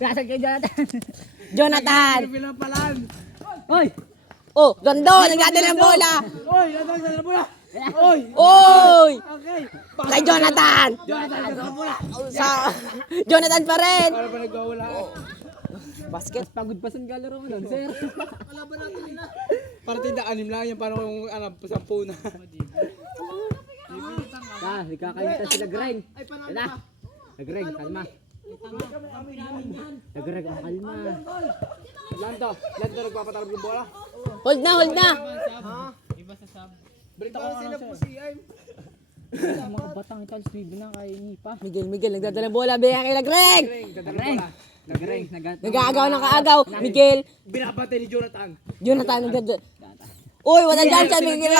Nasaan kay Jonathan? Jonathan! Pinapalan. Oy! Oh, Rondo! Nagdadala ng bola! Oy, nandang sa bola. Oy. Oy! Okay. Kay Jonathan! Jonathan sa bola. Sa Jonathan pa rin! Para pa nagwawala. Basket. Pagod pa saan kalaro mo nun, sir? Kalaban natin yun na. Partida anim lang yan. Parang kung ano, 10 na. Nagkakalimutan sila Greng. Yan na. Nagreng, kalma. Nagreng, kalma. Lando nagpapatalab yung bola. Hold na, hold na! Balita ko sila po si Aim. Mga batang ito, swivel na kay Nipa. Miguel, nagdadala ng bola. Bigyan kay Greg! Nagreng. Nagreng. Nag-aagaw ng kaagaw. Miguel. Binabate ni Jonathan. Jonathan nagdadala. Uy, wala dyan siya. Miguel.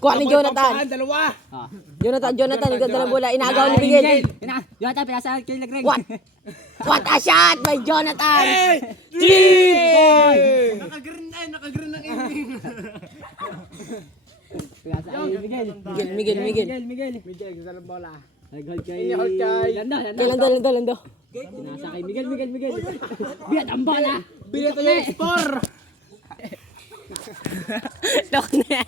Kuha ni Jonathan. Dalawa. Jonathan, nagdadala ng bola. Inaagaw ni Miguel. Jonathan, pinasa kay Nagreng. What a shot by Jonathan! Nakagreen ng ending. Pinasa kay Miguel. Miguel. Miguel, ganda ng bola. Nag-hold kay... Ini-hold kay... Lando. Pinasa kay Miguel. Bigat ang bala. Binito yung score. Tokne!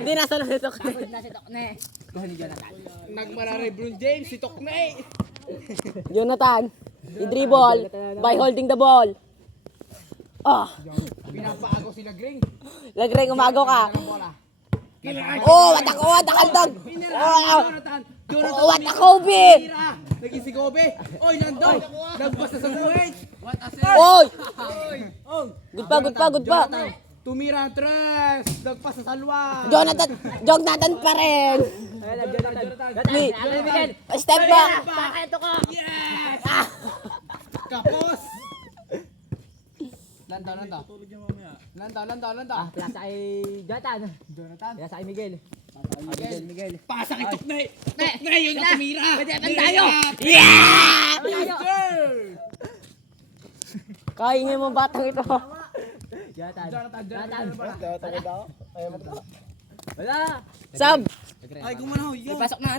Di nasa na si Tokne. Nasa Tokne. Kuha ni Jonathan. Nagmararay Brun James, si Tokne. Jonathan, i-dribble by holding the ball. Oh, Pinapaago si Nagreng. Lagreng, umago ka. Ng bola. Oh, watakaldog. Oh, Jonathan. watakobe. Tira. Naging si Kobe. Oy, Nando. Nagbasta sa buhay. Oy, good pa. Tumira ang tres. Nagpasa sa salwa. Jonathan pa rin. Miguel. Step back. Pakito ko. Yes! Kapos! Lando. Pinasa kay Jonathan. Pinasa kay Miguel. Miguel. Pasa kay Tokne. Tokne, yun ang tumira. Pwede tayo. Yeah! Sir! Kaingin mo batang ito. Jonathan. Wala. Sab. Ay, gumanaw. Pasok na.